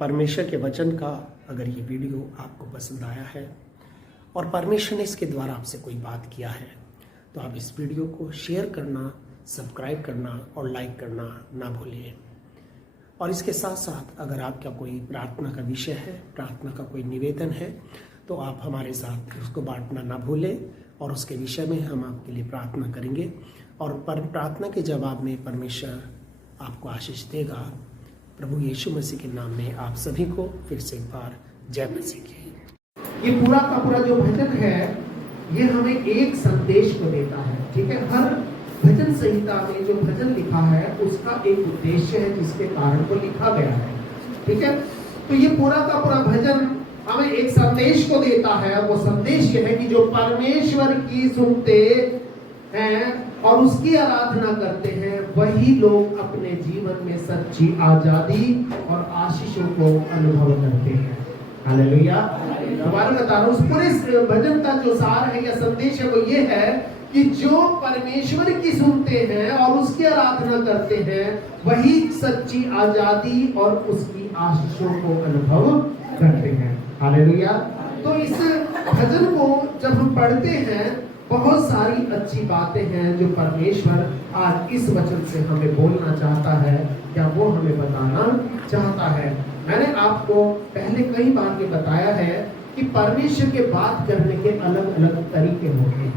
परमेश्वर के वचन का अगर ये वीडियो आपको पसंद आया है और परमेश्वर ने इसके द्वारा आपसे कोई बात किया है तो आप इस वीडियो को शेयर करना, सब्सक्राइब करना और लाइक करना ना भूलिए। और इसके साथ साथ अगर आपका कोई प्रार्थना का विषय है, प्रार्थना का कोई निवेदन है तो आप हमारे साथ उसको बांटना ना भूलें और उसके विषय में हम आपके लिए प्रार्थना करेंगे और प्रार्थना के जवाब में परमेश्वर आपको आशीष देगा। प्रभु यीशु मसीह के नाम में आप सभी को फिर से एक बार जय मसीह की। ये पूरा का पूरा जो भजन है ये हमें एक संदेश को देता है। ठीक है, हर भजन संहिता में जो भजन लिखा है उसका एक उद्देश्य है जिसके कारण को लिखा गया है। ठीक है, तो ये पूरा का पूरा भजन हमें एक संदेश को देता है। वो संदेश ये है कि जो परमेश्वर की सुनते हैं और उसकी आराधना करते हैं वही लोग अपने जीवन में सच्ची आजादी और आशीषों को अनुभव करते हैं। हालेलुया। दोबारा बता रहा हूं, उस पूरे भजन का जो सार है या संदेश है वो ये है कि जो परमेश्वर की सुनते हैं और उसकी आराधना करते हैं वही सच्ची आजादी और उसकी आशीषों को अनुभव करते हैं। हालेलुया। तो इस भजन को जब हम पढ़ते हैं बहुत सारी अच्छी बातें हैं जो परमेश्वर आज इस वचन से हमें बोलना चाहता है या वो हमें बताना चाहता है। मैंने आपको पहले कई बार ये बताया है कि परमेश्वर के बात करने के अलग अलग तरीके होते हैं।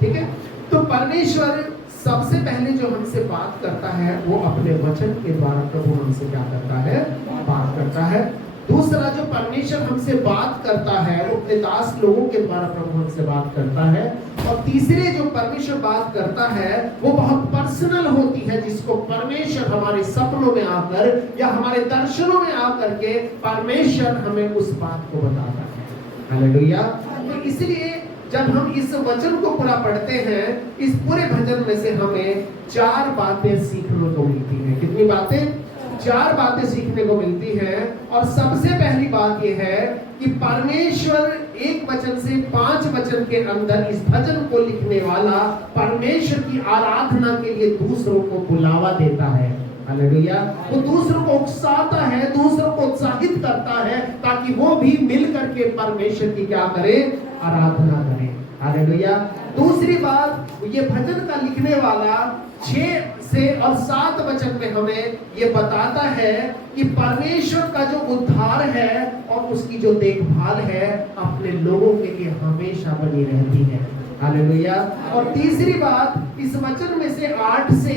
ठीक है, तो परमेश्वर सबसे पहले जो हमसे बात करता है वो अपने वचन के द्वारा प्रभु हमसे क्या करता है, बात करता है। दूसरा जो परमेश्वर हमसे बात करता है वो अपने दास लोगों के द्वारा प्रभु हमसे बात करता है। और तीसरे जो परमेश्वर बात करता है वो बहुत पर्सनल होती है, जिसको परमेश्वर हमारे सपनों में आकर या हमारे दर्शनों में आकर के परमेश्वर हमें उस बात को बताता है। हालेलुया। तो इसलिए जब हम इस वचन को पूरा पढ़ते हैं इस पूरे भजन में से हमें 4 बातें सीखने को मिलती हैं। कितनी बातें? 4 बातें सीखने को मिलती हैं। और सबसे पहली बात यह है कि परमेश्वर एक वचन से 5 वचन के अंदर इस भजन को लिखने वाला परमेश्वर की आराधना के लिए दूसरों को बुलावा देता है। हालेलुया। वो दूसरों को उकसाता है, दूसरों को उत्साहित करता है ताकि वो भी मिल करके परमेश्वर की क्या करें, आराधना करें। हालेलुया। दूसरी बात, ये भजन का लिखने वाला 6 से और 7 वचन में हमें ये बताता है कि परमेश्वर का जो उद्धार है और उसकी जो देखभाल है अपने लोगों के लिए हमेशा बनी रहती है। हालेलुया। और तीसरी बात, इस वचन में से 8 से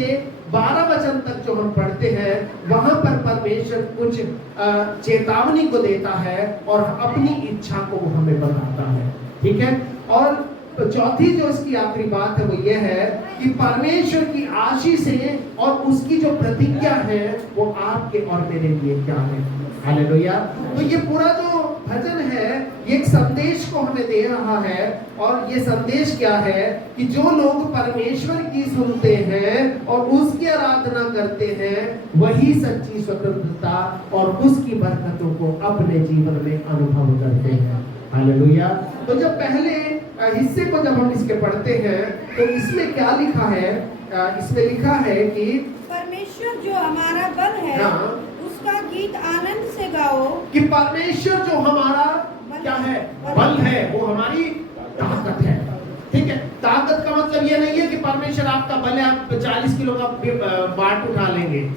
12 वचन तक जो हम पढ़ते हैं वहां पर परमेश्वर कुछ चेतावनी को देता है और अपनी इच्छा को हमें बताता है। ठीक है, और तो चौथी जो इसकी आखिरी बात है वो ये है कि परमेश्वर की आशीष है और उसकी जो प्रतिज्ञा है वो आपके और मेरे लिए क्या है। हालेलुया। तो ये पूरा जो भजन है ये एक संदेश को हमें दे रहा है और ये संदेश क्या है कि जो लोग परमेश्वर की सुनते हैं और उसकी आराधना करते हैं वही सच्ची स्वतंत्रता और उसकी बरकतों को अपने जीवन में अनुभव करते हैं। हालेलुया। तो जब पहले हिस्से को जब हम इसके पढ़ते हैं तो इसमें क्या लिखा है? इसमें लिखा है कि परमेश्वर जो हमारा बल है उसका गीत आनंद से गाओ। कि परमेश्वर जो हमारा क्या है, बल है, वो हमारी ताकत है। ठीक है, ताकत का मतलब ये नहीं है कि परमेश्वर आपका बल है आप 40 किलो का बाट उठा लेंगे,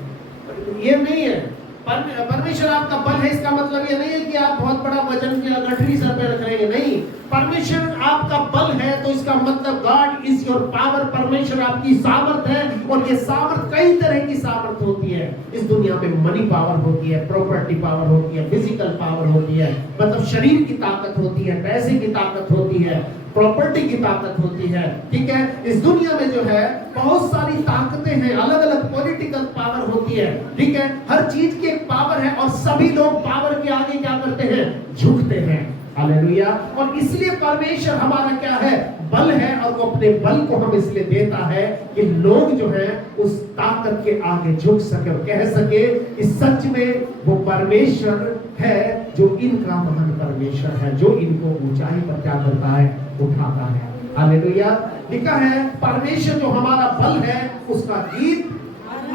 ये नहीं है। परमेश्वर आपका बल है इसका मतलब ये नहीं है कि आप बहुत बड़ा वजन की गठरी सर पे रख लेंगे। नहीं, परमेश्वर आपका बल है तो इसका मतलब गॉड इज योर पावर। परमेश्वर आपकी सामर्थ है और ये सामर्थ कई तरह की सामर्थ होती है। इस दुनिया में मनी पावर होती है, प्रॉपर्टी पावर होती है, फिजिकल पावर होती है, मतलब शरीर की ताकत होती है, पैसे की ताकत होती है, प्रॉपर्टी की ताकत होती है। ठीक है, इस दुनिया में जो है बहुत सारी ताकतें हैं, अलग अलग पॉलिटिकल पावर होती है। ठीक है, हर चीज की एक पावर है और सभी लोग पावर के आगे क्या करते हैं, झुकते हैं। हालेलुया। और इसलिए परमेश्वर हमारा क्या है, बल है और वो अपने बल को हम इसलिए देता है कि लोग जो है उस ताकत के आगे झुक सके और कह सके इस सच में वो परमेश्वर है जो इनका महान परमेश्वर है, जो इनको ऊंचाई पर क्या करता है, उठाता है। हालेलुया। लिखा है परमेश्वर जो हमारा बल है उसका गीत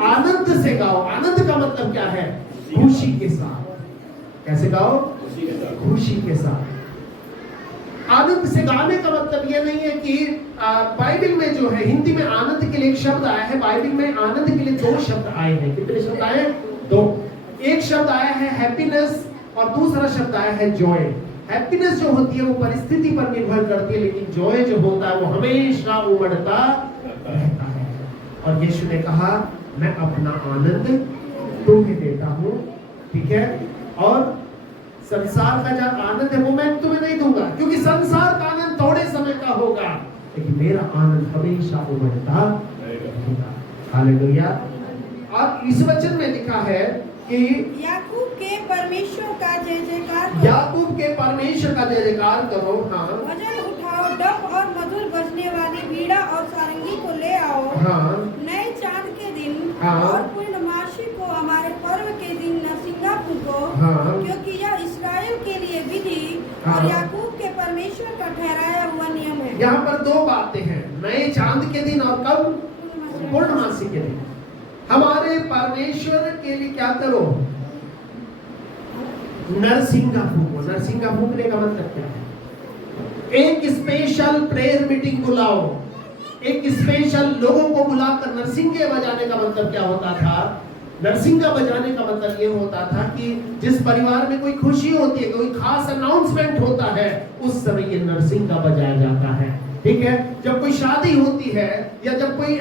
आनंद से गाओ। आनंद का मतलब क्या है, खुशी के साथ। कैसे गाओ? खुशी के साथ। आनंद से गाने का मतलब ये नहीं है कि बाइबल में जो है, हिंदी में आनंद के लिए एक शब्द आया है, बाइबल में आनंद के लिए 2 शब्द आए हैं। कितने शब्द आए हैं? 2। एक शब्द आया है हैप्पीनेस और दूसरा शब्द आया है जॉय। हैप्पीनेस जो होती है वो परिस्थिति पर निर्भर करती है, लेकिन जॉय जो होता है वो हमेशा उमड़ता रहता है। और यीशु ने कहा मैं अपना आनंद तुम्हें देता हूँ, ठीक है, और संसार का जो आनंद है वो मैं तुम्हें नहीं दूंगा, क्योंकि संसार का आनंद थोड़े समय का होगा, लेकिन मेरा आनंद हमेशा उमड़ता रहेगा। हालेलुया। और इस वचन में लिखा है कि याकूब के परमेश्वर का जय जयकार करो। याकूब के परमेश्वर का जय जयकार करो। हाँ, भजन उठाओ, डफ और मधुर बजने वाली बीड़ा और सारंगी को ले आओ। हाँ, नए चांद के दिन हाँ, और पूर्णमासी को, हमारे पर्व के दिन नरसिंगा फूको, हाँ, क्योंकि यह इस्राएल के लिए विधि हाँ, और याकूब के परमेश्वर का ठहराया हुआ नियम है। यहाँ पर 2 बातें हैं, नए चांद के दिन और कब? पूर्णमासी के दिन। हमारे परमेश्वर के लिए क्या करो? नरसिंगा फूको। नरसिंगा फूकने का मतलब क्या है? एक स्पेशल प्रेयर मीटिंग बुलाओ, एक स्पेशल लोगों को बुलाकर नरसिंगे बजाने का मतलब क्या होता था? नरसिंगा बजाने का मतलब ये होता था कि जिस परिवार में कोई खुशी होती है, कोई खास अनाउंसमेंट होता है, उस समय ये नरसिंगा बजाया जाता है। ठीक है, जब कोई शादी होती है या जब कोई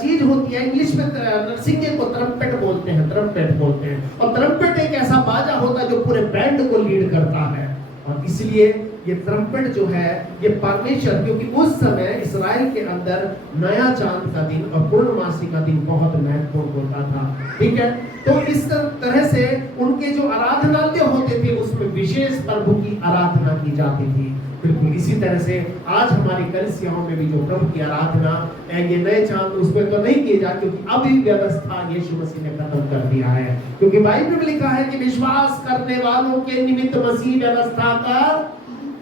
चीज होती है, इंग्लिश में नरसिंगे को ट्रम्पेट बोलते हैं, ट्रम्पेट बोलते हैं। और ट्रम्पेट एक ऐसा बाजा होता है जो पूरे बैंड को लीड करता है। और इसलिए ये ट्रम्पेट जो है ये परमेश्वर, क्योंकि उस समय इस्राएल के अंदर नया चांद का दिन और पूर्णमासी का दिन बहुत महत्वपूर्ण होता था। ठीक है, तो इस तरह से उनके जो आराधनालय होते थे उसमें विशेष प्रभु की आराधना की जाती थी। बिल्कुल इसी तरह से आज हमारी कलीसियाओं में भी जो प्रभु की आराधना ये नए चांद उसमें तो नहीं किए जाते, क्योंकि अभी व्यवस्था यीशु मसीह ने खत्म कर दिया है। क्योंकि बाइबल में लिखा है कि विश्वास करने वालों के निमित्त मसीह व्यवस्था का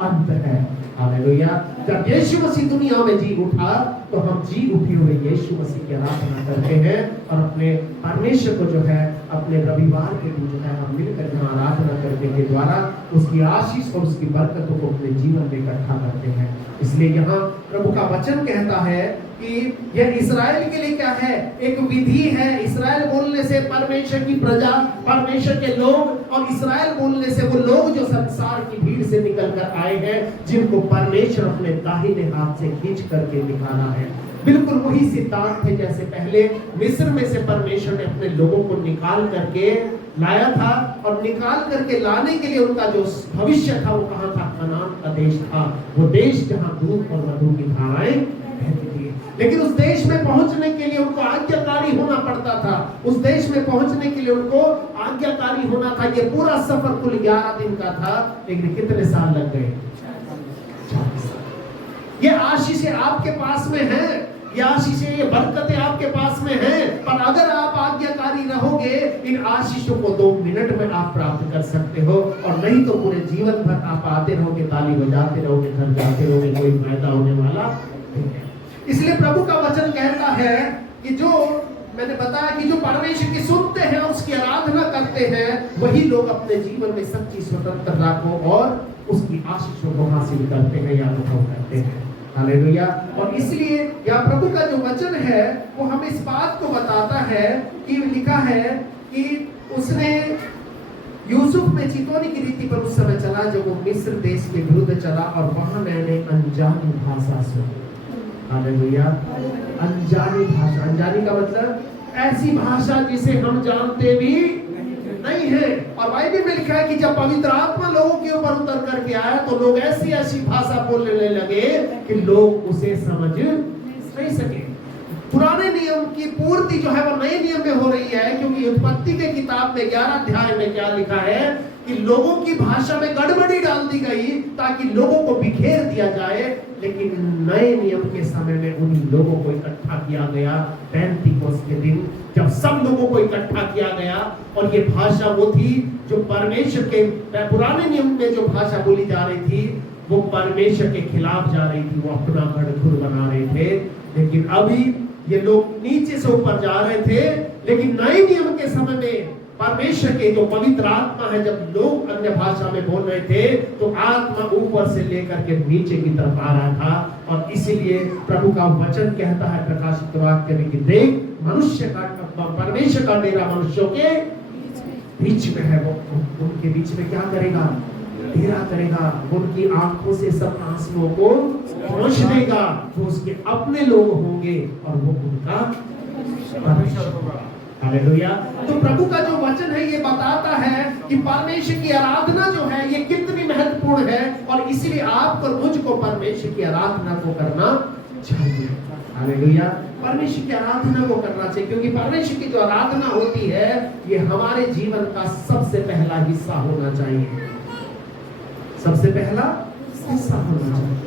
अंत है। हालेलुया। जब यीशु मसीह दुनिया में जी उठा तो हम जी उठे हुए यीशु मसीह की आराधना करते हैं और अपने परमेश्वर को जो है अपने रविवार के दिन जो है हम मिलकर यहाँ आराधना करने के द्वारा उसकी आशीष और उसकी बरकतों को अपने जीवन में इकट्ठा करते हैं। इसलिए यहाँ प्रभु का वचन कहता है कि यह इस्राएल के लिए क्या है? एक विधि है। इस्राएल बोलने से परमेश्वर की प्रजा, परमेश्वर के लोग, और इस्राएल बोलने से वो लोग जो संसार की भीड़ से निकल कर आए हैं, जिनको परमेश्वर अपने दाहिने हाथ से खींच करके निकाला है। बिल्कुल वही सिद्धांत थे जैसे पहले मिस्र में से परमेश्वर ने अपने लोगों को निकाल करके लाया था, और निकाल करके लाने के लिए उनका जो भविष्य था वो कहाँ था? कनान का देश था, वो देश जहाँ दूध और मधु की धाराएं बहती थी। लेकिन उस देश में पहुंचने के लिए उनको आज्ञाकारी होना पड़ता था। उस देश में पहुंचने के लिए उनको आज्ञाकारी होना था। ये पूरा सफर कुल 11 दिन का था, लेकिन कितने साल लग गए? 40 साल। ये आशीषें आपके पास में है, ये आशीषें, ये बरकतें आपके पास में हैं, पर अगर आप आज्ञाकारी रहोगे इन आशीषों को 2 मिनट में आप प्राप्त कर सकते हो, और नहीं तो पूरे जीवन भर आप आते रहोगे, ताली बजाते रहोगे, घर जाते रहोगे, कोई फायदा होने वाला नहीं है। इसलिए प्रभु का वचन कहता है कि जो मैंने बताया कि जो परमेश्वर की सुनते हैं उसकी आराधना करते हैं, वही लोग अपने जीवन में सच्ची स्वतंत्रता को और उसकी आशीषों को हासिल करते हैं या अनुभव करते हैं। हालेलुया। और इसलिए यह प्रभु का जो वचन है वो हमें इस बात को बताता है कि लिखा है कि उसने यूसुफ में चितौनी की रीति पर उस समय चला जब वो मिस्र देश के विरुद्ध चला, और वहां मैंने अनजानी भाषा सुनी। हालेलुया। अनजानी भाषा, अनजानी का मतलब ऐसी भाषा जिसे हम जानते भी नहीं है। और बाइबल में लिखा है कि जब पवित्र आत्मा लोगों के ऊपर उतर करके आया तो लोग ऐसी ऐसी भाषा बोलने लगे कि लोग उसे समझ नहीं सके। पुराने नियम की पूर्ति जो है वो नए नियम में हो रही है, क्योंकि उत्पत्ति के किताब में 11 अध्याय में क्या लिखा है कि लोगों की भाषा में गड़बड़ी डाल दी गई ताकि लोगों को बिखेर दिया जाए। लेकिन नए नियम के समय में उन्हीं लोगों को इकट्ठा किया गया पेंटिकोस्त के दिन, जब सब लोगों को इकट्ठा किया गया। और ये भाषा वो थी जो परमेश्वर के, पुराने नियम में जो भाषा बोली जा रही थी वो परमेश्वर के खिलाफ जा रही थी, वो अपना गढ़ खुद बना रहे थे। लेकिन अभी ये लोग नीचे से ऊपर जा रहे थे, लेकिन नए नियम के समय में परमेश्वर के जो पवित्र आत्मा है, जब लोग अन्य भाषा में बोल रहे थे तो आत्मा ऊपर से लेकर के नीचे की तरफ आ रहा था। और इसीलिए प्रभु का वचन कहता है प्रकाशित वाक्य में कि देख, मनुष्य का परमेश्वर का डेरा मनुष्यों के बीच में है। वो उनके बीच में क्या करेगा? डेरा करेगा। उनकी आंखों से सब आंसुओं को पोंछ देगा। वो उसके अपने लोग होंगे और वो उनका परमेश्वर होगा। हालेलुया। तो प्रभु का जो वचन है ये बताता है कि परमेश्वर की आराधना जो है ये कितनी महत्वपूर्ण है, और इसीलिए आपको मुझको परमेश्वर की आराधना को करना चाहिए। हालेलुया। परमेश्वर की आराधना को करना चाहिए, क्योंकि परमेश्वर की जो आराधना होती है ये हमारे जीवन का सबसे पहला हिस्सा होना चाहिए। सबसे पहला हिस्सा होना चाहिए।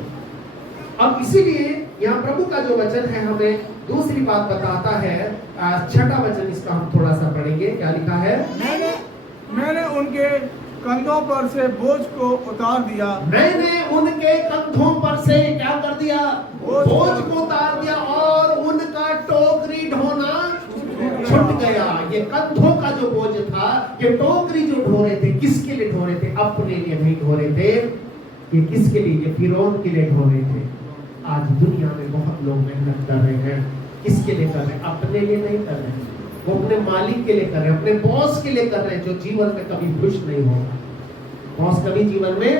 अब इसीलिए यहाँ प्रभु का जो वचन है हमें दूसरी बात बताता है। छठा वचन इसका हम थोड़ा सा पढ़ेंगे। क्या लिखा है? मैंने उनके कंधों पर से बोझ को उतार दिया। मैंने उनके कंधों पर से क्या कर दिया? बोझ को उतार दिया, और उनका टोकरी ढोना छूट गया। ये कंधों का जो बोझ था, ये टोकरी जो ढो रहे थे, किसके लिए ढो रहे थे? अपने लिए नहीं ढो रहे थे। ये किसके लिए? ये फिरौन के लिए ढो रहे थे। आज दुनिया में बहुत लोग मेहनत कर रहे हैं। किसके लिए कर रहे हैं? अपने लिए नहीं कर रहे हैं। वो अपने मालिक के लिए कर रहे हैं, अपने बॉस के लिए कर रहे हैं, जो जीवन में कभी खुश नहीं होगा। बॉस कभी जीवन में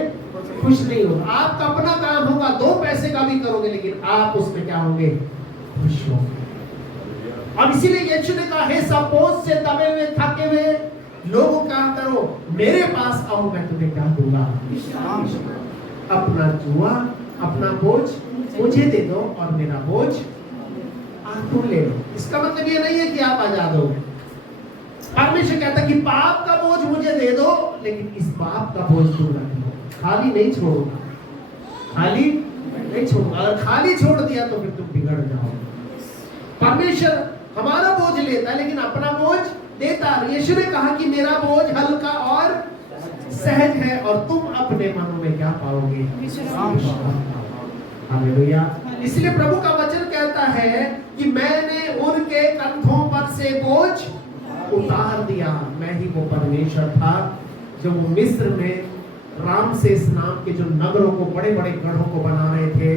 खुश नहीं होगा। आपका अपना काम होगा, 2 पैसे का भी करोगे, लेकिन आप उसमें क्या होंगे? खुश होंगे। और इसीलिए यीशु ने कहा, हे सब बोझ से दबे हुए थके हुए लोगों क्या करो, मेरे पास आओ, मैं तुम्हें क्या दूंगा? अपना जुआ, अपना बोझ मुझे दे दो और मेरा बोझ आप तुम ले लो। इसका मतलब ये नहीं है कि आप आजाद हो गए। परमेश्वर कहता है कि पाप का बोझ मुझे दे दो, लेकिन इस पाप का बोझ तुम रख लो। खाली नहीं छोड़ूंगा, खाली नहीं छोड़ूंगा। अगर खाली छोड़ दिया तो फिर तुम बिगड़ जाओगे। परमेश्वर हमारा बोझ लेता है, लेकिन अपना बोझ देता है। यीशु ने कहा कि मेरा बोझ हल्का और सहज है, और तुम अपने मनों में क्या पाओगे? हालेलुया। इसलिए प्रभु का वचन कहता है कि मैंने उनके कंधों पर से बोझ उतार दिया। मैं ही वो परमेश्वर था जो वो मिस्र में रामसेस नाम के जो नगरों को, बड़े बड़े गढ़ों को बना रहे थे।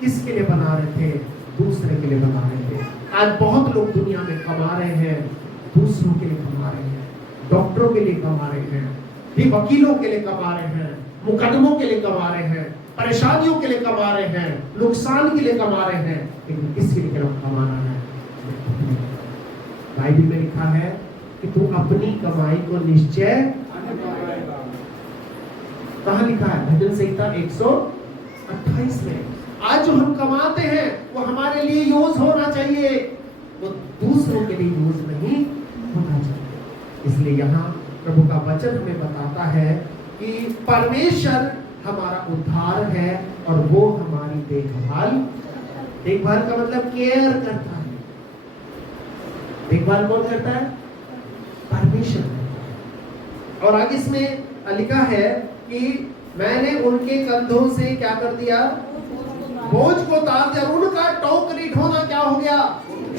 किसके लिए बना रहे थे? दूसरे के लिए बना रहे थे। आज बहुत लोग दुनिया में कमा रहे हैं, दूसरों के लिए कमा रहे हैं, डॉक्टरों के लिए कमा रहे हैं, वकीलों के लिए कमा रहे हैं, मुकदमों के लिए कमा रहे हैं, परेशानियों के लिए कमा रहे हैं, नुकसान के लिए कमा रहे हैं, लेकिन किसके लिए कमाना है? बाइबल में लिखा है कि तू अपनी कमाई को निश्चय, कहाँ लिखा है? भजन संहिता 128 में। आज जो हम कमाते हैं वो हमारे लिए यूज होना चाहिए, वो दूसरों के लिए यूज नहीं होना चाहिए। इसलिए यहाँ प्रभु का वचन हमें बताता है कि परमेश्वर हमारा उद्धार है, और वो हमारी देखभाल का मतलब केयर करता है। देखभाल कौन करता है? परमेश्वर। और आगे इसमें लिखा है कि मैंने उनके कंधों से क्या कर दिया? बोझ को उतार दिया। उनका टोकरी ढोना क्या हो गया?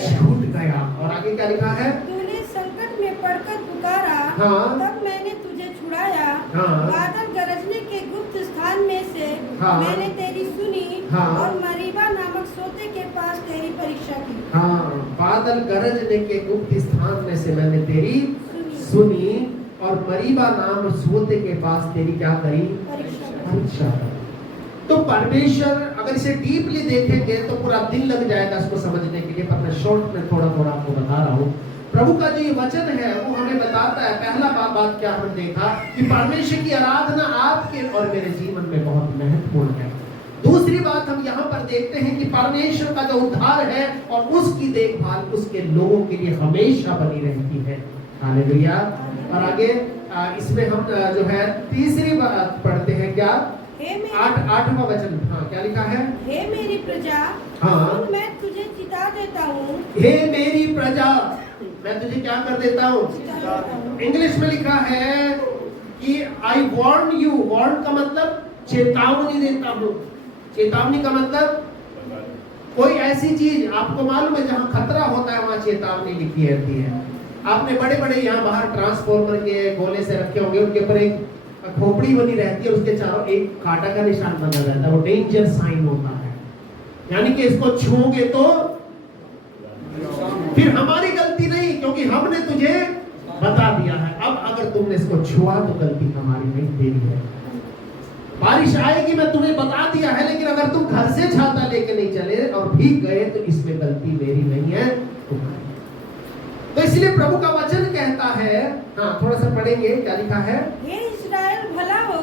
छूट गया। और आगे क्या लिखा है? तूने संकट में पड़कर पुकारा, हाँ। तब मैंने तुझे छुड़ाया। हाँ। बादल गरजने के गुप्त स्थान में से हाँ। मैंने तेरी सुनी, हाँ। और मरीबा नामक सोते के पास तेरी परीक्षा की। हाँ, बादल गरजने के गुप्त स्थान में से मैंने तेरी सुनी, और मरीबा नाम सोते के पास तेरी क्या करी? परीक्षा। तो परमेश्वर, अगर इसे डीपली देखेंगे तो पूरा दिन लग जाएगा इसको समझने के लिए, पर मैं शॉर्ट में थोड़ा थोड़ा आपको बता रहा हूँ। प्रभु का जो ये वचन है वो हमें बताता है, पहला बात क्या हमने देखा कि परमेश्वर की आराधना आपके और मेरे जीवन में बहुत महत्वपूर्ण है। दूसरी बात हम यहाँ पर देखते हैं कि परमेश्वर का जो उद्धार है और उसकी देखभाल उसके लोगों के लिए हमेशा बनी रहती है। हालेलुया। और आगे इसमें हम जो है तीसरी बात पढ़ते हैं। क्या? 8वां वचन। हाँ, क्या लिखा है? हे मेरी प्रजा, हाँ, मैं तुझे चिता देता हूँ। हे मेरी प्रजा, मैं तुझे क्या कर देता हूँ? इंग्लिश में लिखा है कि आई वार्न यू। वार्न का मतलब चेतावनी देता हूँ। चेतावनी का मतलब कोई ऐसी चीज, आपको मालूम है जहाँ खतरा होता है वहाँ चेतावनी लिखी रहती है। आपने बड़े बड़े यहाँ बाहर ट्रांसफॉर्मर के गोले से रखे होंगे, उनके ऊपर एक खोपड़ी बनी रहती है, उसके चारों एक कांटा का निशान बना रहता है, वो डेंजर साइन होता है। यानी कि इसको छूओगे तो फिर हमारी गलती नहीं, क्योंकि हमने तुझे बता दिया है। अब अगर तुमने इसको छुआ तो गलती हमारी नहीं, तेरी है। बारिश आएगी मैं तुम्हें बता दिया है, लेकिन अगर तुम घर से छाता लेके नहीं चले और भीग गए तो इसमें गलती मेरी नहीं है, तुम्हारी। तो इसलिए प्रभु का वचन कहता है, हाँ थोड़ा सा पढ़ेंगे, क्या लिखा है? हे इस्राएल भला हो,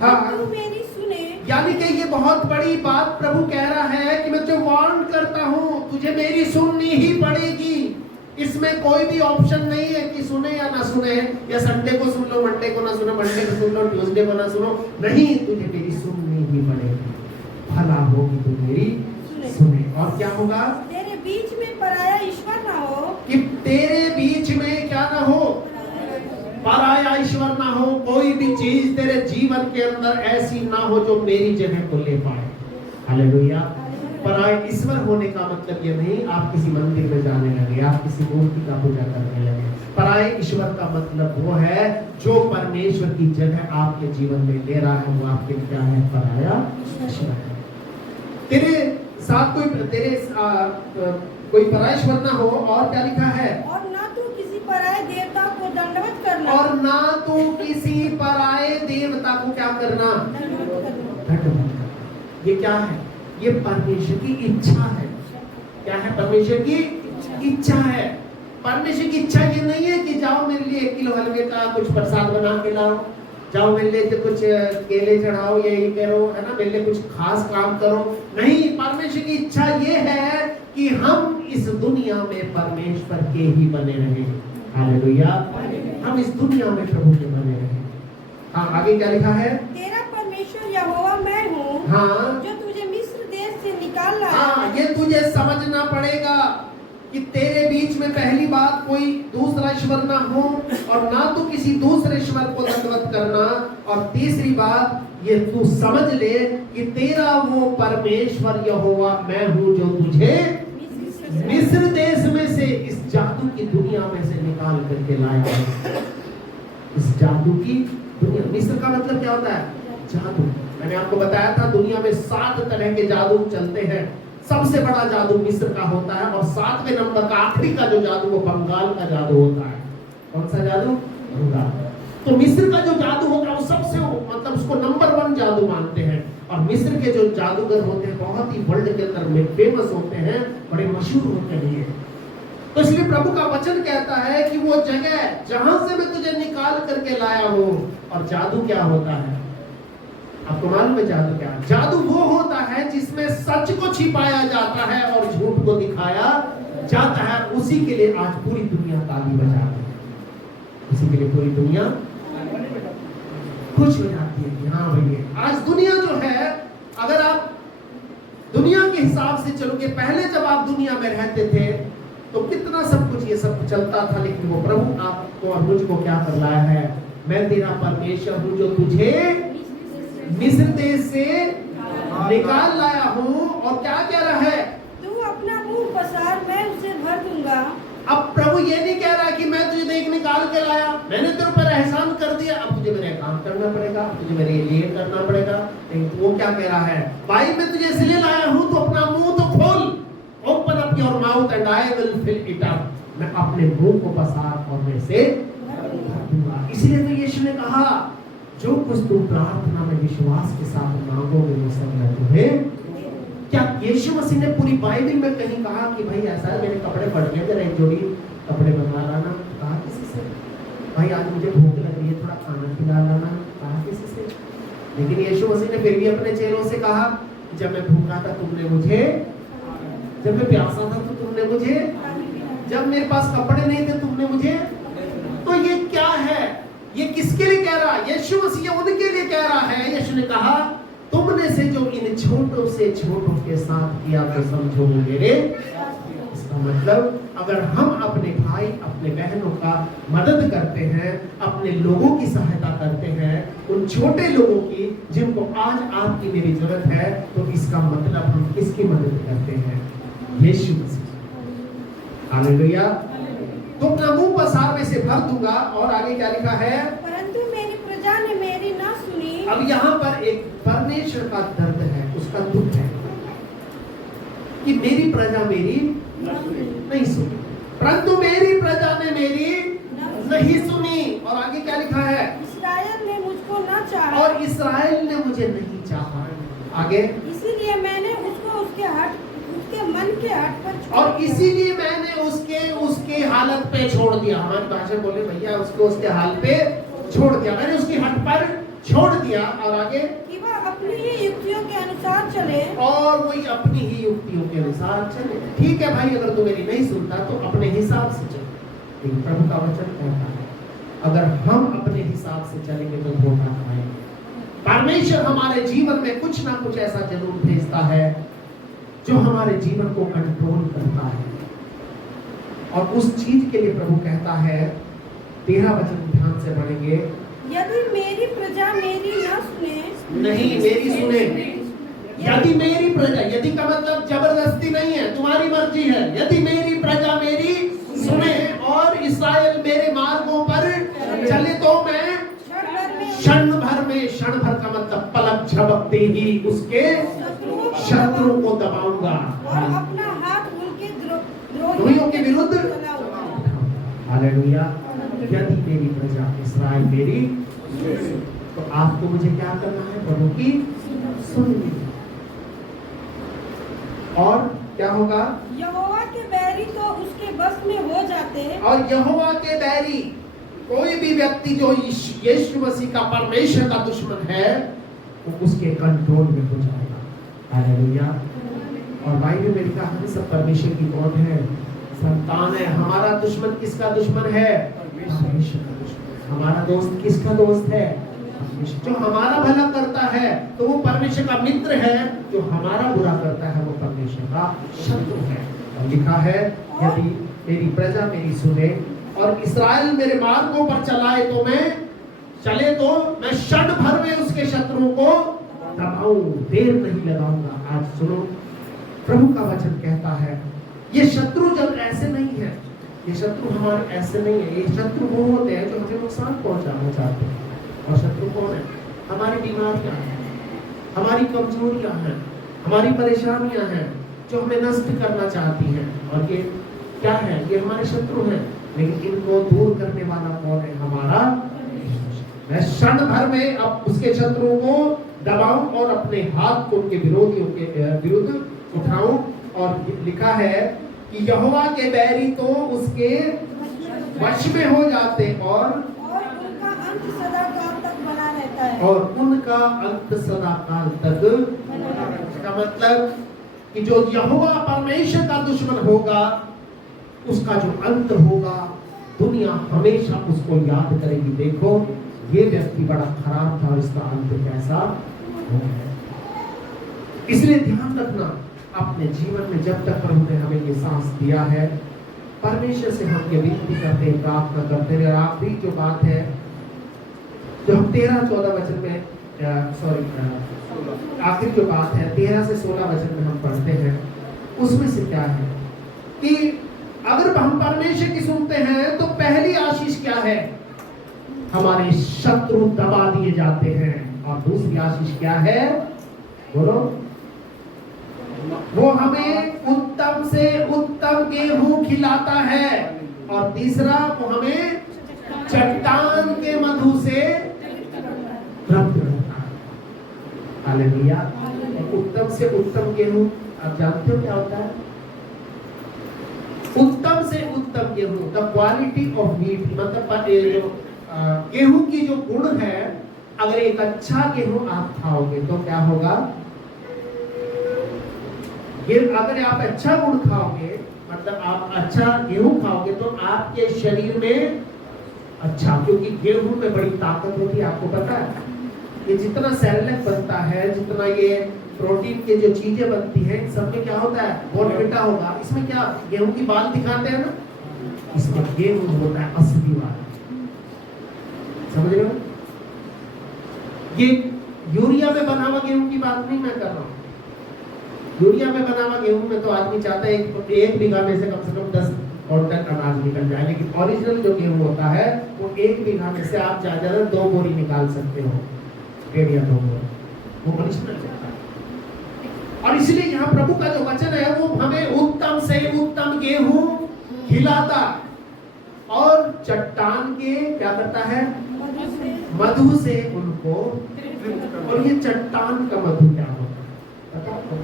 हाँ। तू मेरी सुने। यानी कि ये बहुत बड़ी बात प्रभु कह रहा है कि मैं तुझे वार्न करता हूँ, तुझे मेरी सुननी ही पड़ेगी। इसमें कोई भी ऑप्शन नहीं है कि सुने या ना सुने, या संडे को सुन लो, मंडे को ना सुनो, मंडे को सुन लो, ट्यूसडे को ना सुनो, नहीं, तुझे मेरी सुननी ही पड़ेगी। भला होगी तो मेरी सुने। और क्या होगा? तेरे बीच में पराया ईश्वर ना हो, कि तेरे बीच में क्या ना हो? पराया ईश्वर ना हो। कोई भी चीज तेरे जीवन के अंदर ऐसी ना हो जो मेरी जगह को ले पाए। हालेलुया। पराय ईश्वर होने का मतलब ये नहीं आप किसी मंदिर में जाने लगे, आप किसी मूर्ति का पूजा करने लगे। पराय ईश्वर का मतलब वो है जो परमेश्वर की जगह आपके जीवन में ले रहा है, वो आपके क्या है? पराया ईश्वर है। तेरे साथ कोई पराय ईश्वर ना हो। और क्या लिखा है? और ना तू किसी पराये देवता को दंडवत करना। और ना तू किसी पराये देवता को क्या करना? दंडवत करना। ये क्या है? ये परमेश्वर की इच्छा है। क्या है? परमेश्वर की इच्छा है। परमेश्वर की इच्छा ये नहीं है कि जाओ मेरे लिए 1 किलो हलवे का कुछ प्रसाद बना के लाओ, जाओ मेरे लिए कुछ केले चढ़ाओ, ये करो, है ना, मेरे लिए कुछ खास काम करो। नहीं, परमेश्वर की इच्छा ये है कि हम इस दुनिया में परमेश्वर के ही बने रहे। हालेलुया। हम इस दुनिया में प्रभु के बने रहे। हाँ, आगे क्या लिखा है? तेरा परमेश्वर यहोवा मैं हूँ, हाँ, जो तुझे मिस्र देश से निकाल लाया। हाँ, ये तुझे समझना पड़ेगा कि तेरे बीच में पहली बात कोई दूसरा ईश्वर ना हो, और ना तू किसी दूसरे ईश्वर को दंडवत करना। और तीसरी बात ये तू समझ ले कि तेरा वो परमेश्वर यहोवा मैं हूँ जो तुझे मिस्र देश में से, इस जादू की दुनिया में से निकाल करके लाया है। इस जादू की दुनिया, मिस्र का मतलब क्या होता है? जादू। मैंने आपको बताया था दुनिया में 7 तरह के जादू चलते हैं। सबसे बड़ा जादू मिस्र का होता है, और 7वें नंबर का आखिरी का जो जादू वो बंगाल का जादू होता है। कौन सा जादू? बंगाल। तो मिस्र का जो जादू होता है वो सबसे, मतलब उसको नंबर 1 जादू मानते हैं। और मिस्र के जो जादूगर होते हैं बहुत ही वर्ल्ड के अंदर में फेमस होते हैं, बड़े मशहूर होते हैं। तो इसलिए प्रभु का वचन कहता है कि वो जगह जहां से मैं तुझे निकाल करके लाया हूं। और जादू क्या होता है? आपको मालूम है जादू क्या? जादू वो होता है जिसमें सच को छिपाया जाता है और झूठ को दिखाया जाता है। उसी के लिए आज पूरी दुनिया ताली बजा रही है। उसी के लिए पूरी दुनिया खुश हो जाती है कि हाँ भैया, आज दुनिया जो है, अगर आप दुनिया के हिसाब से चलोगे, पहले जब आप दुनिया में रहते थे तो कितना सब कुछ ये सब चलता था, लेकिन वो प्रभु आपको और मुझको क्या कर लाया है? मैं तेरा परमेश्वर हूँ जो तुझे मिस्र देश से निकाल लाया हूँ। और क्या कह रहा है? तू अपना मुंह पसार, मैं उसे भर दूंगा। अब प्रभु ये नहीं कह रहा कि मैं तुझे देख निकाल के लाया, मैंने तेरे ऊपर एहसान कर दिया, अब तुझे मेरे काम करना पड़ेगा, तुझे मेरे लिए करना पड़ेगा। नहीं, वो क्या कह रहा है? भाई मैं तुझे इसलिए लाया हूँ तो अपना मुंह तो खोल, open up your mouth and I will fill it up. मैं अपने मुंह को पसार और मैं से भर दूंगा। इसलिए तो यीशु ने कहा जो कुछ तुम प्रार्थना में विश्वास के साथ मांगोगे वो सब मैं तुम्हें। क्या यीशु मसीह ने पूरी बाइबल में कहीं कहा कि भाई ऐसा है मेरे कपड़े फट गए, जरा एक जोड़ी कपड़े बनवा लाना? कहा किसी से? भाई आज मुझे भूख लग रही है, थोड़ा खाना खिला लाना? कहा किसी से? लेकिन यीशु मसीह ने फिर भी अपने चेलों से कहा, जब मैं भूखा था तुमने मुझे, जब मैं प्यासा था तो तुमने मुझे, जब मेरे पास कपड़े नहीं थे तुमने मुझे। तो ये क्या है? ये किसके लिए कह रहा है? यीशु मसीह उनके लिए कह रहा है। यीशु ने कहा तुमने से जो इन छोटों से छोटों के साथ किया तो समझो मेरे। इसका मतलब अगर हम अपने भाई अपने बहनों का मदद करते हैं, अपने लोगों की सहायता करते हैं, उन छोटे लोगों की जिनको आज आपकी मेरी जरूरत है, तो इसका मतलब हम किसकी मदद करते हैं? यीशु मसीह। हालेलुया। तो अपना मुंह पसार भर दूंगा। और आगे क्या लिखा है? परंतु मेरी प्रजा ने मेरी न सुनी। अब यहाँ पर एक परमेश्वर का दर्द है, उसका दुख है कि मेरी प्रजा मेरी नहीं सुनी, परंतु मेरी प्रजा ने मेरी नहीं सुनी। और आगे क्या लिखा है? इस्राएल ने मुझको न चाहा, और इस्राएल ने मुझे नहीं चाहा। आगे, इसीलिए मैंने उसको उसके मन के हट पर छोड़ और दिया। इसीलिए मैंने उसके हालत पे छोड़ दिया। हमारी भाषा बोले भैया, उसके हाल पे छोड़ दिया, मैंने उसकी हट पर छोड़ दिया। और आगे, कि वह अपनी ही युक्तियों के अनुसार चले, और वही अपनी ही युक्तियों के अनुसार चले। ठीक है भाई, अगर तू मेरी नहीं सुनता तो अपने हिसाब से चल। लेकिन प्रभु का वचन कहता है अगर हम अपने हिसाब से चलेंगे तो धोखा खाएंगे। परमेश्वर हमारे जीवन में कुछ ना कुछ ऐसा जरूर भेजता है जो हमारे जीवन को कंट्रोल करता है। और उस चीज के लिए प्रभु कहता है, 13 वचन ध्यान से पढ़ेंगे। यदि मेरी प्रजा मेरी न सुने, नहीं, मेरी सुने। यदि मेरी प्रजा, यदि का मतलब जबरदस्ती नहीं है, तुम्हारी मर्जी है। यदि मेरी प्रजा मेरी सुने और इस्राएल मेरे मार्गों पर चले तो मैं क्षण भर का मतलब पलक झपकते ही उसके शत्रु को दबाऊंगा और अपना हाथ उनके द्रोहियों के विरुद्ध चलाऊंगा। हालेलुया। यदि मेरी प्रजा इस्राएल मेरी, तो आपको मुझे क्या करना है? प्रभु की सुननी। और क्या होगा? यहोवा के बैरी तो उसके बस में हो जाते, और यहोवा के बैरी, कोई भी व्यक्ति जो यीशु मसीह का परमेश्वर का दुश्मन है, वो उसके कंट्रोल में हो जाएगा। हालेलुया। और बाइबल में लिखा है सब परमेश्वर की कौन है? संतान है। हमारा दुश्मन किसका दुश्मन है? परमेश्वर का दुश्मन। हमारा दोस्त किसका दोस्त है? जो हमारा भला करता है तो वो परमेश्वर का मित्र है, जो हमारा बुरा करता है वो परमेश्वर का शत्रु है। और लिखा है यदि मेरी प्रजा मेरी सुने और इस्राएल मेरे मार्गों पर चलाए तो मैं क्षण भर में उसके शत्रुओं को दबाऊं, देर नहीं लगाऊंगा। आज सुनो, प्रभु का वचन कहता है ये शत्रु जब ऐसे नहीं है, ये शत्रु हमारे ऐसे नहीं है। ये शत्रु वो होते हैं जो हमें नुकसान पहुंचाना चाहते हैं। और शत्रु कौन है? हमारी बीमारियां हैं, हमारी कमजोरियां हैं, हमारी परेशानियां हैं जो हमें नष्ट करना चाहती हैं। और ये क्या है? ये हमारे शत्रु हैं। लेकिन इनको दूर करने वाला कौन है? हमारा। मैं क्षण भर में अब उसके शत्रुओं को दबाऊं और अपने हाथ को उनके विरोधियों के विरुद्ध उठाऊं। और लिखा है कि यहोवा के बैरी तो उसके वश में हो जाते और उनका अंत सदा काल तक बना रहता है। और उनका अंत सदा काल तक। इसका मतलब कि जो यहोवा परमेश्वर का दुश्मन होगा उसका जो अंत होगा, दुनिया हमेशा उसको याद करेगी। देखो ये व्यक्ति बड़ा खराब था और इसका अंत कैसा हो गया। इसलिए ध्यान रखना, अपने जीवन में जब तक प्रभु ने हमें ये सांस दिया है, परमेश्वर से हम ये विनती करते हैं, प्रार्थना करते हैं। और आखिरी जो बात है जो हम 13-14 वचन में आखिरी जो बात है 13 से 16 वचन में हम पढ़ते हैं, उसमें से क्या है कि अगर हम परमेश्वर की सुनते हैं तो पहली आशीष क्या है? हमारे शत्रु दबा दिए जाते हैं। और दूसरी आशीष क्या है? बोलो। वो हमें उत्तम से उत्तम गेहूं खिलाता है। और तीसरा, वो हमें चट्टान के मधु से तृप्त करता है। हालेलुया। उत्तम से उत्तम गेहूं, आप जानते हो क्या होता है? उत्तम से उत्तम गेहूं, द क्वालिटी ऑफ मीट, मतलब गेहूं की जो गुण है, अगर एक अच्छा गेहूं आप खाओगे तो क्या होगा? ये अगर आप अच्छा गुण खाओगे, मतलब आप अच्छा गेहूं खाओगे तो आपके शरीर में अच्छा, क्योंकि गेहूं में बड़ी ताकत होती है। आपको पता है ये जितना सेरेलैक बनता है, जितना ये प्रोटीन के जो चीजें बनती हैं, सब में क्या होता है? बॉर्नविटा होगा। इसमें क्या गेहूं की बाल दिखाते हैं ना, इसमें गेहूं होता है असली वाला। समझ रहे हो? ये यूरिया में बना हुआ गेहूं की बात नहीं मैं कर रहा हूं। यूरिया में बना हुआ गेहूं में तो आदमी चाहता है एक बीघा में से कम 10 और तक अनाज निकल जाए। लेकिन ओरिजिनल जो गेहूं होता है वो 1 बीघा में से आप ज्यादा 2 बोरी निकाल सकते हो, 1.5 या 2 बोरी, वो ओरिजिनल होता है। और इसलिए यहाँ प्रभु का जो वचन है वो हमें उत्तम से उत्तम गेहूं खिलाता और चट्टान के क्या करता है, मधु से उनको। और ये चट्टान का मधु क्या होता है?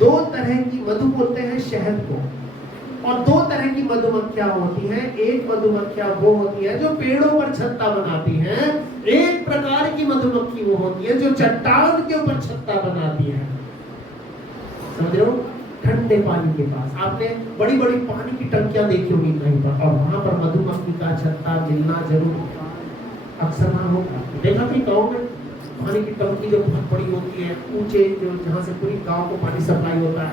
2 तरह की मधु बोलते हैं शहद को, और 2 तरह की मधुमक्खियां होती हैं। एक मधुमक्खियां वो होती है जो पेड़ों पर छत्ता बनाती हैं, एक प्रकार की मधुमक्खी वो होती है जो चट्टान के ऊपर छत्ता बनाती है। समझ रहे हो? ठंडे पानी के पास आपने बड़ी बड़ी पानी की टंकियां देखी होगी कहीं पर, और वहां पर मधुमक्खी का छत्ता मिलना जरूर अक्सर ना होगा। देखा कि गाँव में पानी की टंकी जो बहुत बड़ी होती है, ऊंचे जो जहाँ से पूरी गांव को पानी सप्लाई होता है,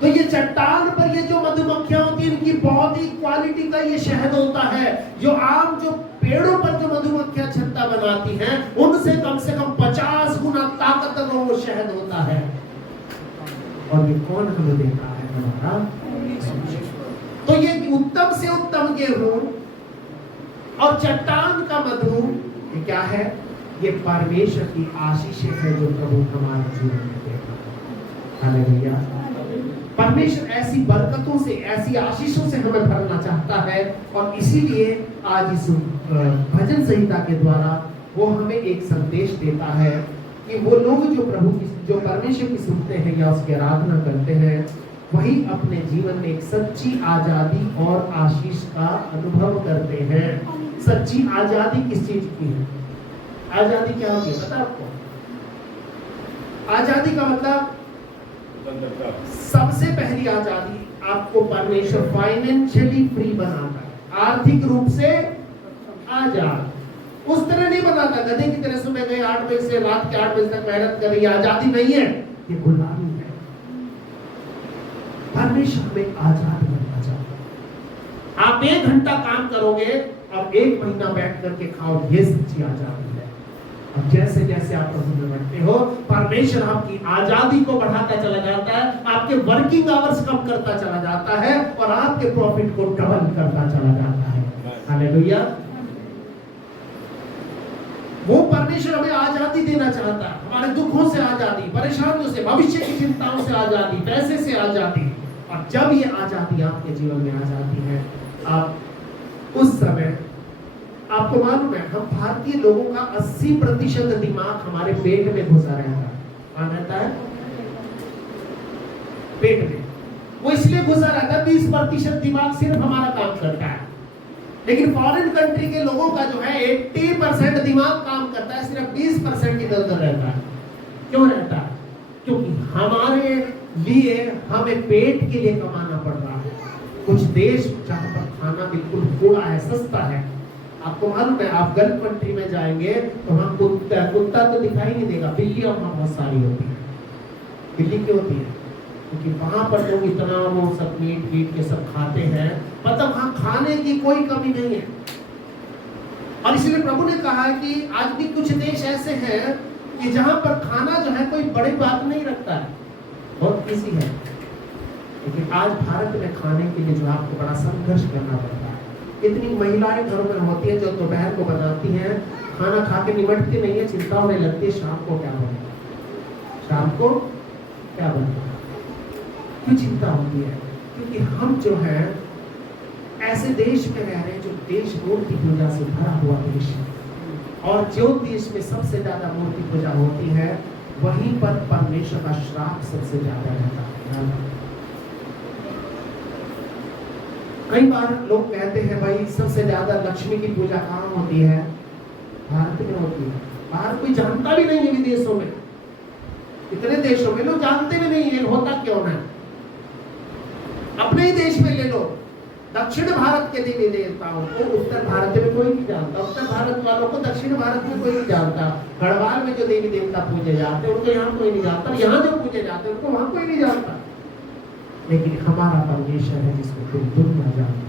तो ये चट्टान पर ये जो मधुमक्खियां होती हैं इनकी बहुत ही क्वालिटी का ये शहद होता है, जो आम जो पेड़ों पर जो मधुमक्खियां छत्ता बनाती हैं उनसे कम से कम 50 गुना ताकतवर वो शहद होता है। और ये कौन हमें देता है? हमारा। तो ये उत्तम से उत्तम गेहूं और चट्टान का मधु ये क्या है? ये परमेश्वर की आशीष है जो प्रभु हमारे जीवन में देता है। हालेलुया। परमेश्वर ऐसी बरकतों से, ऐसी आशीषों से हमें भरना चाहता है, और इसीलिए आज इस भजन संहिता के द्वारा वो हमें एक संदेश देता है कि वो लोग जो प्रभु की, जो परमेश्वर की सुनते हैं या उसकी आराधना करते हैं, वही अपने जीवन में एक सच्ची आजादी और आशीष का अनुभव करते हैं। सच्ची आजादी किस चीज की है? आजादी क्या होगी पता आपको? आजादी का मतलब सबसे पहली आजादी आपको परमेश्वर फाइनेंशियली फ्री बनाता है, आर्थिक रूप से आजाद। उस तरह नहीं बनाता गधे की तरह सुबह गए 8 बजे से रात के 8 बजे तक मेहनत कर रही है, आजादी नहीं है, ये गुलामी है। परमेश्वर में आजाद बनना चाहता है। आप 1 घंटा काम करोगे और 1 महीना बैठ करके खाओ, ये सच्ची आजादी है। अब जैसे जैसे आप प्रभु में बढ़ते हो, परमेश्वर आपकी आजादी को बढ़ाता चला जाता है, आपके वर्किंग आवर्स कम करता चला जाता है और आपके प्रॉफिट को डबल करता चला जाता है। हालेलुया। वो परमेश्वर हमें आजादी देना चाहता है, हमारे दुखों से आजादी, परेशानियों से, भविष्य की चिंताओं से आजादी, पैसे से आजादी। और जब ये आजादी आपके जीवन में आ जाती है, आप उस समय, आपको मालूम है हम भारतीय लोगों का 80% दिमाग हमारे पेट में घुसा रहता है। कहाँ रहता है? पेट में। वो इसलिए घुसा रहता है, 20% दिमाग सिर्फ हमारा काम करता है। लेकिन फॉरेन कंट्री के लोगों का जो है 80% दिमाग काम करता है, सिर्फ 20% इधर उधर रहता है। क्यों रहता है? क्योंकि हमारे लिए हमें पेट के लिए कमाना पड़ रहा है। कुछ देश जहाँ पर खाना बिल्कुल थोड़ा है, सस्ता है, आपको मालूम है, आप गल्फ कंट्री में जाएंगे तो वहाँ कुत्ता तो दिखाई नहीं देगा, बिल्ली वहाँ बहुत सारी होती है। बिल्ली क्यों होती है? क्योंकि वहाँ पर लोग इतना वो सब मीट के सब खाते हैं, मतलब वहाँ खाने की कोई कमी नहीं है। और इसलिए प्रभु ने कहा कि आज भी कुछ देश ऐसे हैं कि जहाँ पर खाना जो है कोई बड़ी बात नहीं रखता है, बहुत इजी है। लेकिन आज भारत में खाने के लिए जो आपको बड़ा संघर्ष करना पड़ता है। इतनी महिलाएं घरों में होती हैं जो दोपहर को बनाती हैं, खाना खा के निमटती नहीं है, चिंता होने लगती है शाम को क्या बनेगा, शाम को क्या बनेगा। क्यों चिंता होती है? क्योंकि हम जो है ऐसे देश में रह रहे हैं जो देश मूर्ति पूजा से भरा हुआ देश है, और जो देश में सबसे ज्यादा मूर्ति पूजा होती है वहीं पर परमेश्वर का श्राप सबसे ज्यादा रहता है। कई बार लोग कहते हैं भाई सबसे ज्यादा लक्ष्मी की पूजा कहाँ होती है? भारत में होती है। बाहर कोई जानता भी नहीं है, विदेशों में, इतने देशों में लोग जानते भी नहीं है होता क्यों है। अपने ही देश में ले लो, दक्षिण भारत के देवी देवताओं को उत्तर भारत में कोई नहीं जानता, उत्तर भारत वालों को दक्षिण भारत में कोई नहीं जानता। गढ़वाल में जो देवी देवता पूजे जाते हैं उनको यहाँ कोई नहीं जानता, यहाँ जो पूजे जाते हैं उनको वहाँ कोई नहीं जानता। लेकिन हमारा परमेश्वर है जिसको पूरी दुनिया जानती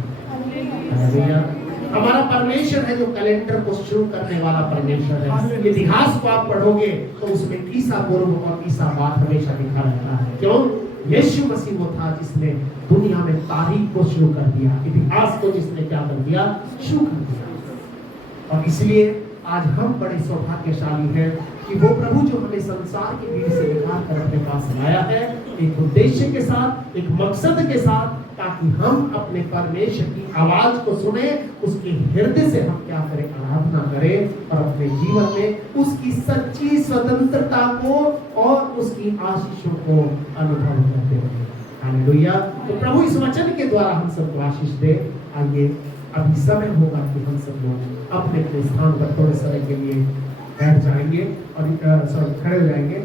है। हमारा परमेश्वर है जो कैलेंडर को शुरू करने वाला परमेश्वर है। इतिहास को आप पढ़ोगे तो उसमें ईसा पूर्व और ईसा बाद हमेशा लिखा रहता है। क्यों? यीशु मसीह वो था जिसने दुनिया में तारीख को शुरू कर दिया, इतिहास को जिसने क्या कर दिया, शुरू कर दिया। और इसलिए आज हम बड़े सौभाग्यशाली हैं कि वो प्रभु जो हमें संसार की भीड़ से निकाल कर अपने पास लाया है, एक उद्देश्य के साथ, एक मकसद के साथ, ताकि हम अपने परमेश्वर की आवाज को सुने, उसके हृदय से हम क्या करें, आराधना करें और अपने जीवन में उसकी सच्ची स्वतंत्रता को और उसकी आशीषों को अनुभव करते रहे। हालेलुया। तो प्रभु इस वचन के द्वारा हम सबको आशीष दे। आइए अभी समय होगा कि हम सब लोग अपने अपने स्थान पर थोड़े समय के लिए बैठ जाएंगे और खड़े हो जाएंगे।